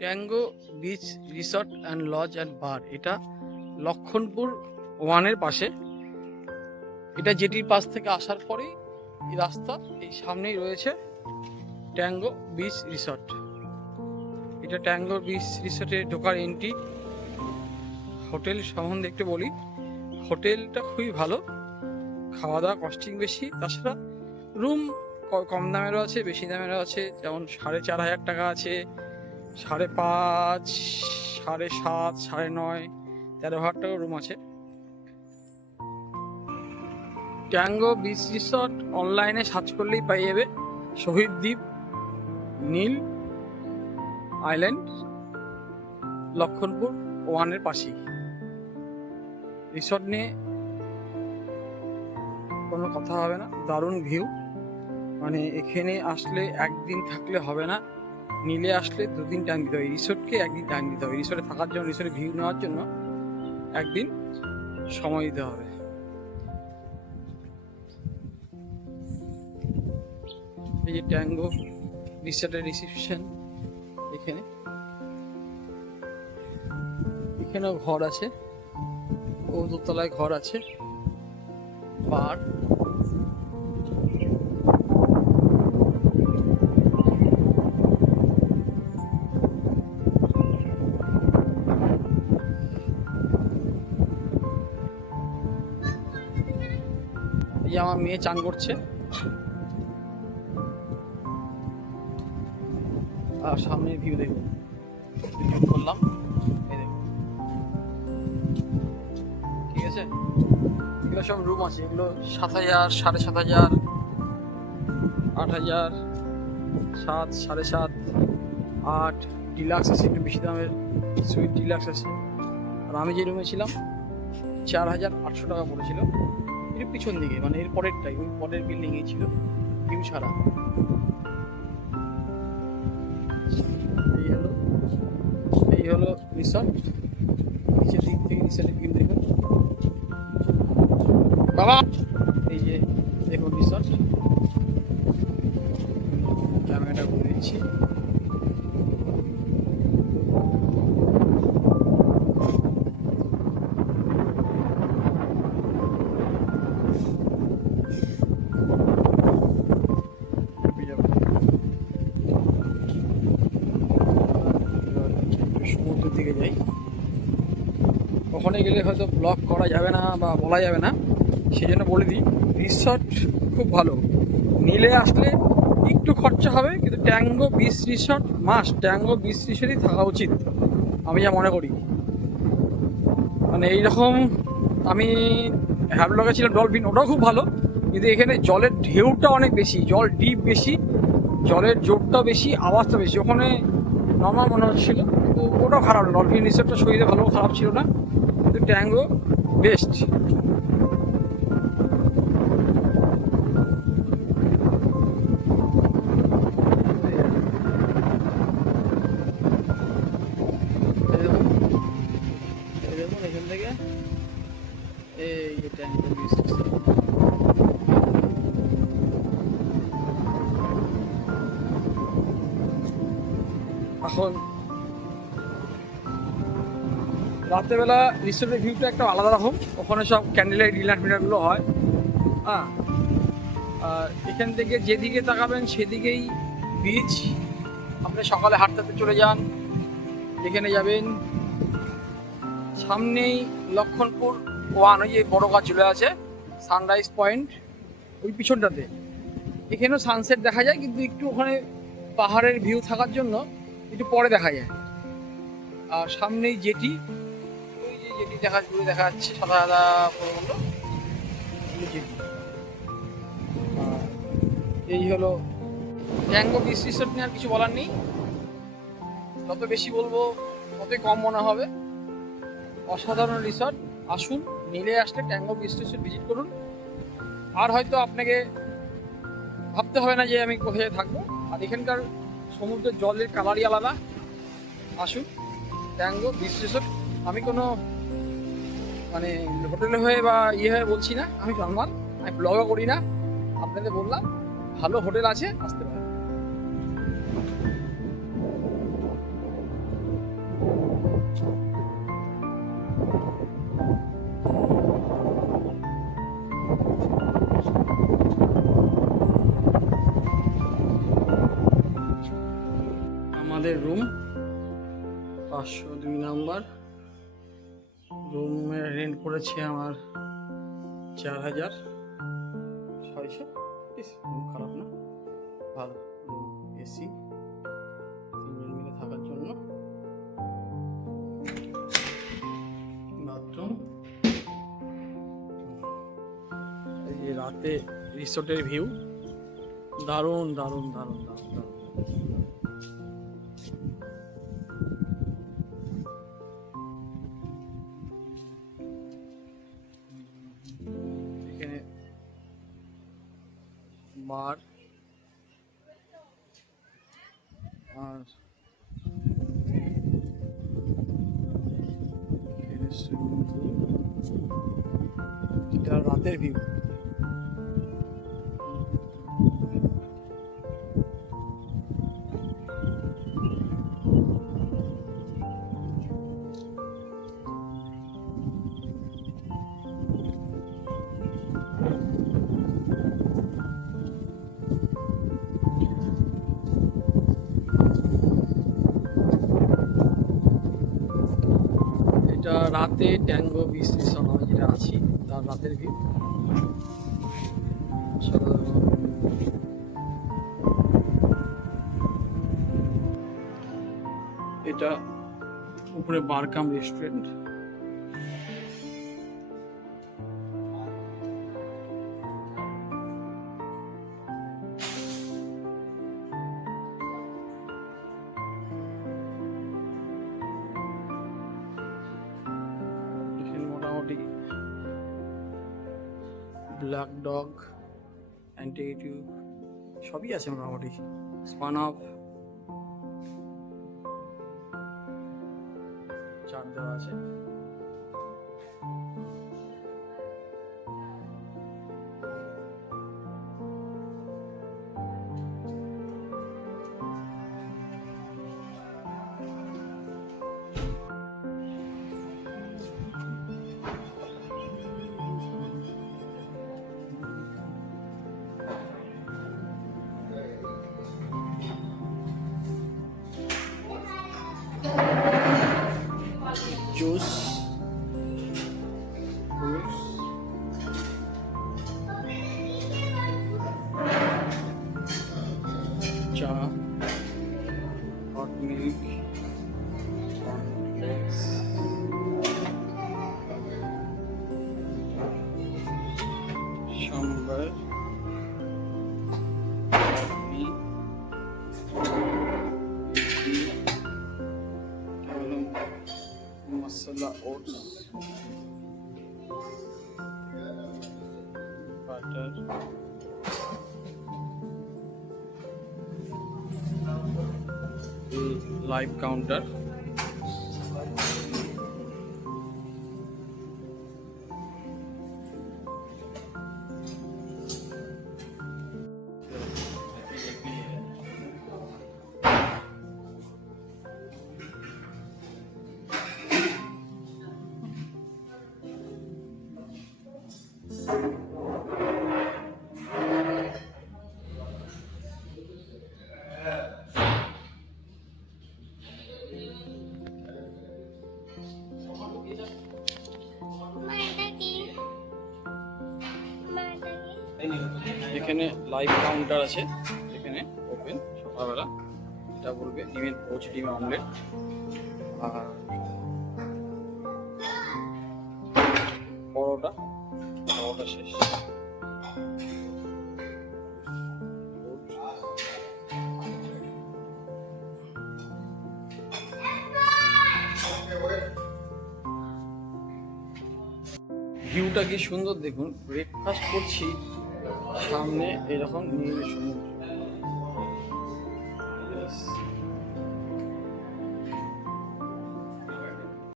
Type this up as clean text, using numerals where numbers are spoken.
Tango beach resort and lodge and bar, এটা লক্ষণপুর ওয়ানের পাশে। এটা জেটির পাশ থেকে আসার পরেই এই রাস্তা, এই সামনেই রয়েছে ট্যাঙ্গো বিচ রিসর্ট। এটা ট্যাঙ্গো বিচ রিসর্টে ঢোকার এন্ট্রি। হোটেল সম্বন্ধে একটু বলি, হোটেলটা খুবই ভালো, খাওয়া দাওয়া কস্টিং বেশি, তাছাড়া রুম কম দামেরও আছে, বেশি দামেরও আছে। যেমন 4,500 টাকা আছে, 5,500, 7,500, 9,500, 13,000 টাকা রুম আছে। ট্যাঙ্গো বিচ রিসর্ট অনলাইনে সার্চ করলেই পাই যাবে। শহীদ দ্বীপ, নীল আইল্যান্ড, লক্ষণপুর ওয়ানের পাশেই। রিসর্ট নিয়ে কোনো কথা হবে না, দারুণ ভিউ। মানে এখানে আসলে একদিন থাকলে হবে না, নীলে আসলে 2 দিন টাইম দিতে হবে, রিসোর্টকে 1 দিন টাইম দিতে হবে। রিসোর্টে থাকার জন্য, রিসোর্টে ভিউ নেওয়ার জন্য 1 দিন সময় দিতে হবে। এই যে ট্যাঙ্গো রিসোর্টের রিসেপশন, এখানেও ঘর আছে, ও দোতলায় ঘর আছে। বার, এই যে আমার মেয়ে চান করছে, আর সামনে ভিউ দেখুন। করলাম, এই দেখুন, ঠিক আছে। এগুলো সব রুম আছে, এগুলো 7,000, 7,500, 8,000, 7, 7.5, 8। ডিলাক্স আছে, একটু বেশি দামের সুইট ডিলাক্স আছে। আর আমি যে রুমে ছিলাম 4,800 টাকা পড়েছিল। এর পিছন দিকে, মানে এর পরেরটাই, ওই পরের বিল্ডিংয়ে ছিল, ভিউ ছাড়া। এই হলো রিসর্ট। নিচের দিক থেকে রিসর্টের ভিউ দেখুন বাবা। এই যে দেখুন রিসর্ট, ক্যামেরাটা ঘুরে দিচ্ছি। সমুদ্রের দিকে যাই। ওখানে গেলে হয়তো ব্লগ করা যাবে না বা বলা যাবে না, সেই জন্য বলে দিই, রিসর্ট খুব ভালো। নীলে আসলে একটু খরচা হবে, কিন্তু Tango beach Resort must, Tango Beach রিসর্টই থাকা উচিত আমি যা মনে করি। মানে এইরকম, আমি হ্যাভলগে ছিলাম ডলফিন, ওটাও খুব ভালো, কিন্তু এখানে জলের ঢেউটা অনেক বেশি, জল ডিপ বেশি, জলের জোরটা বেশি, আওয়াজটা বেশি। ওখানে নর্মাল মনে হচ্ছিল, কিন্তু ওটাও খারাপ না। ডলফিন রিসর্টটা শরীরে ভালো, খারাপ ছিল না, কিন্তু ট্যাঙ্গো বেস্ট। দেখুন এখান থেকে এই যে ট্যাঙ্গো বিচ রিসর্ট। এখন রাত্রেবেলা রিসোর্টের ভিউটা একটা আলাদা রকম। ওখানে সব ক্যান্ডেল লাইট, ডিনার ফিনারগুলো হয়। হ্যাঁ, আর এখান থেকে যেদিকে তাকাবেন সেদিকেই বিচ। আপনি সকালে হাঁটতে চলে যান, যেখানে যাবেন সামনেই লক্ষণপুর ওয়ান, ওই যে বড় গাছ চলে আছে, সানরাইজ পয়েন্ট ওই পিছনটাতে। এখানেও সানসেট দেখা যায়, কিন্তু একটু ওখানে পাহাড়ের ভিউ থাকার জন্য একটু পরে দেখা যায়। আর সামনেই জেটি, ওই যে জেটি দেখা যাচ্ছে, সাদা সাদা বললো জেটি। এই হলো ট্যাঙ্গো বিচ রিসর্ট নিয়ে আর কিছু বলার নেই। যত বেশি বলবো ততই কম মনে হবে। অসাধারণ রিসর্ট, আসুন, নীলে আসলে ট্যাঙ্গো বিচ রিসর্ট ভিজিট করুন। আর হয়তো আপনাকে ভাবতে হবে না যে আমি কোথায় থাকবো। আর এখানকার সমুদ্রের জলের কালারই আলাদা। আসুন ট্যাঙ্গো বিচ রিসর্ট। আমি কোনো মানে হোটেলে হয়ে বা হয়ে বলছি না, আমি নর্মাল, আমি ব্লগও করি না, আপনাদের বললাম ভালো হোটেল আছে, আসতে পারেন। আমাদের রুম 502 নাম্বার। রুমের রেন্ট পড়েছে আমার 4,600। রুম খারাপ না, ভালো। এসি, 3 জন মিলে থাকার জন্য। বাথরুম। এই যে রাতে রিসোর্টের ভিউ, দারুণ দারুণ দারুণ দারুণ দারুণ। এখানে বার আর সুইমিং পুল। এটা রাতের ভিউ। এটা রাতে ট্যাঙ্গো বিচ রিসর্ট, আমি যেটা আছি তার রাতের ভিউ। এটা উপরে বারকাম রেস্টুরেন্ট। মোটামুটি ব্ল্যাক ডগ, অ্যান্টিটিউড সবই আছে মোটামুটি। স্পান আপ চার্ট দেওয়া আছে। জুস, চা, hot milk, সম্বার, masala oats, butter, live counter, এখানে লাইভ কাউন্টার আছে, এখানে ওপেন সকালবেলা। এটা বলবে ডিমের পোচ, ডিম অমলেট, আর পরোটা শেষ। ভিউটা কি সুন্দর দেখুন। ব্রেকফাস্ট করছি, সামনে এরকম নীল সমুদ্র।